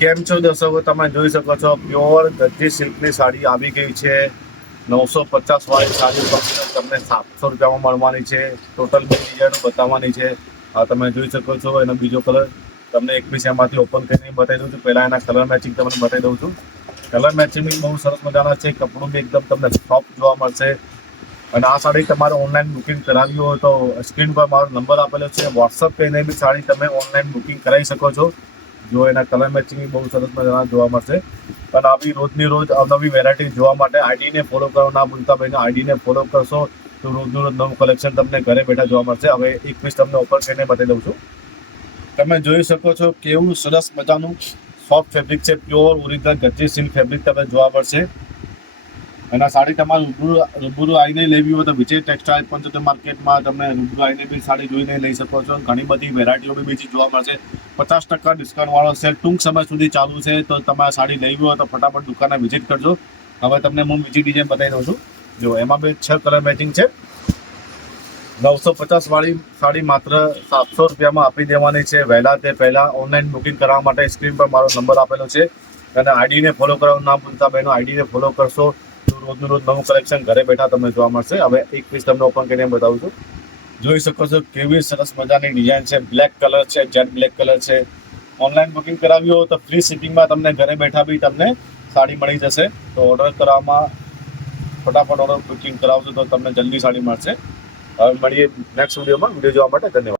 કેમ છો દર્શકો, તમે જોઈ શકો છો પ્યોર ગદ્દી સિલ્કની સાડી આવી ગઈ છે। 950 વાળી સાડી તમને 700 રૂપિયામાં મળવાની છે। ટોટલ 2 ડિઝાઇનો બતાવવાની છે। તમે જોઈ શકો છો એનો બીજો કલર તમને એક પીસ એમાંથી ઓપન કરીને બતાવી દઉં છું। પહેલા એના કલર મેચિંગ તમને બતાવી દઉં છું। કલર મેચિંગ બી બહુ સરસ મજાના છે। કપડું બી એકદમ તમને સોફ્ટ જોવા મળશે। અને આ સાડી તમારે ઓનલાઈન બુકિંગ કરાવવી હોય તો સ્ક્રીન પર મારો નંબર આપેલો છે। વોટ્સઅપ કરીને બી સાડી તમે ઓનલાઈન બુકિંગ કરાવી શકો છો। જો એના કલર મેચિંગ બહુ સરસ મજાના જોવા મળશે। પણ આવી રોજની રોજ અવનવી વેરાયટી જોવા માટે આઈડીને ફોલો કરો ના ભૂલતા। ભાઈને આઈડીને ફોલો કરશો તો રોજનું રોજ નવું કલેક્શન તમને ઘરે બેઠા જોવા મળશે। હવે એક પીસ તમને ઓપન કરીને બતાવી દઉં છું। તમે જોઈ શકો છો કેવું સરસ મજાનું સોફ્ટ ફેબ્રિક છે। પ્યોર ઓરિજિનલ ગદ્દી સિલ્ક ફેબ્રિક તમને જોવા મળશે। અને સાડી તમારે રૂબરૂ આવીને લેવી હોય તો વિજય ટેક્સટાઇલ પંચોતેર માર્કેટમાં તમે રૂબરૂ આવીને બી સાડી જોઈને લઈ શકો છો। ઘણી બધી વેરાયટીઓ બી બીજી જોવા મળશે। 50% ડિસ્કાઉન્ટ વાળો સેલ ટૂંક સમય સુધી ચાલુ છે। તો તમારે સાડી લેવી હોય તો ફટાફટ દુકાને વિઝિટ કરજો। હવે તમને હું બીજી ડિઝાઇન બતાવી દઉં છું। જો એમાં બી 6 કલર મેચિંગ છે। 950 વાળી સાડી માત્ર 700 રૂપિયામાં આપી દેવાની છે। વહેલા તે પહેલા ઓનલાઈન બુકિંગ કરવા માટે સ્ક્રીન પર મારો નંબર આપેલો છે। અને આઈડીને ફોલો કરવાનું ના ભૂલતા। બહેનો આઈડીને ફોલો કરશો તો રોજનું રોજ નવું કલેક્શન ઘરે બેઠા તમને જોવા મળશે। હવે એક પીસ તમને ઓપન કરીને બતાવું છું। જોઈ શકો છો કેવી સરસ મજાની ડિઝાઇન છે। બ્લેક કલર છે, જેટ બ્લેક કલર છે। ઓનલાઈન બુકિંગ કરાવ્યું હોય તો ફ્રી શિપિંગમાં તમને ઘરે બેઠા બી તમને સાડી મળી જશે। તો ઓર્ડર કરવામાં ફટાફટ ઓર્ડર બુકિંગ કરાવશો તો તમને જલ્દી સાડી મળશે। હવે મળીએ નેક્સ્ટ વિડીયોમાં। વિડીયો જોવા માટે ધન્યવાદ।